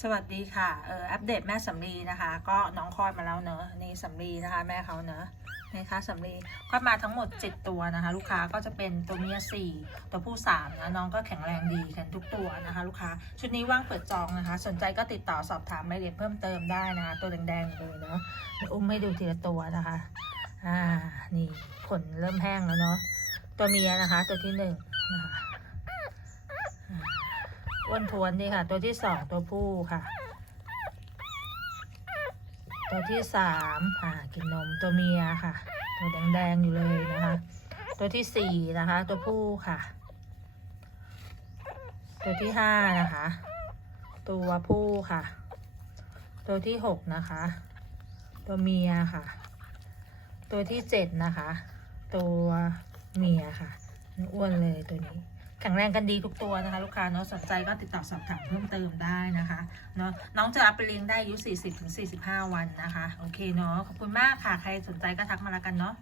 สวัสดีค่ะ เอออัปเดตแม่สำลีนะคะ ก็น้องคลอดมาแล้วเนอะนี่สำลีนะคะ แม่เขาเนอะนี่คะสำลีคลอดมาทั้งหมด 7 ตัวนะคะ ลูกค้าก็จะเป็นตัวเมีย4ตัวผู้3นะน้องก็แข็งแรงดีกันทุกตัวนะคะ ลูกค้าชุดนี้ว่างเปิดจองนะคะ สนใจก็ติดต่อสอบถามรายละเอียดเพิ่มเติมได้นะคะตัวแดงๆเลยเนาะอุ้มให้ดูทีละตัวนะคะอ่านี่ขนเริ่มแห้งแล้วเนาะตัวเมียนะคะ ตัวที่หนึ่งนะคะ อ้วนทวนนี่ค่ะ ตัวที่สองตัวผู้ค่ะ ตัวที่สามอ่ากินนมตัวเมียค่ะ ตัวแดงๆอยู่เลยนะคะ ตัวที่สี่นะคะ ตัวผู้ค่ะ ตัวที่ห้านะคะ ตัวผู้ค่ะ ตัวที่หกนะคะ ตัวเมียค่ะ ตัวที่เจ็ดนะคะ ตัวเมียค่ะอ้วนเลยตัวนี้ แข็งแรงกันดีทุกตัวนะคะ ลูกค้าเนาะสนใจก็ติดต่อสอบถามเพิ่มเติมได้นะคะเนาะน้องจะรับไปเลี้ยงได้อายุ 40-45 วันนะคะ โอเคเนาะขอบคุณมากค่ะ ใครสนใจก็ทักมาแล้วกันเนาะ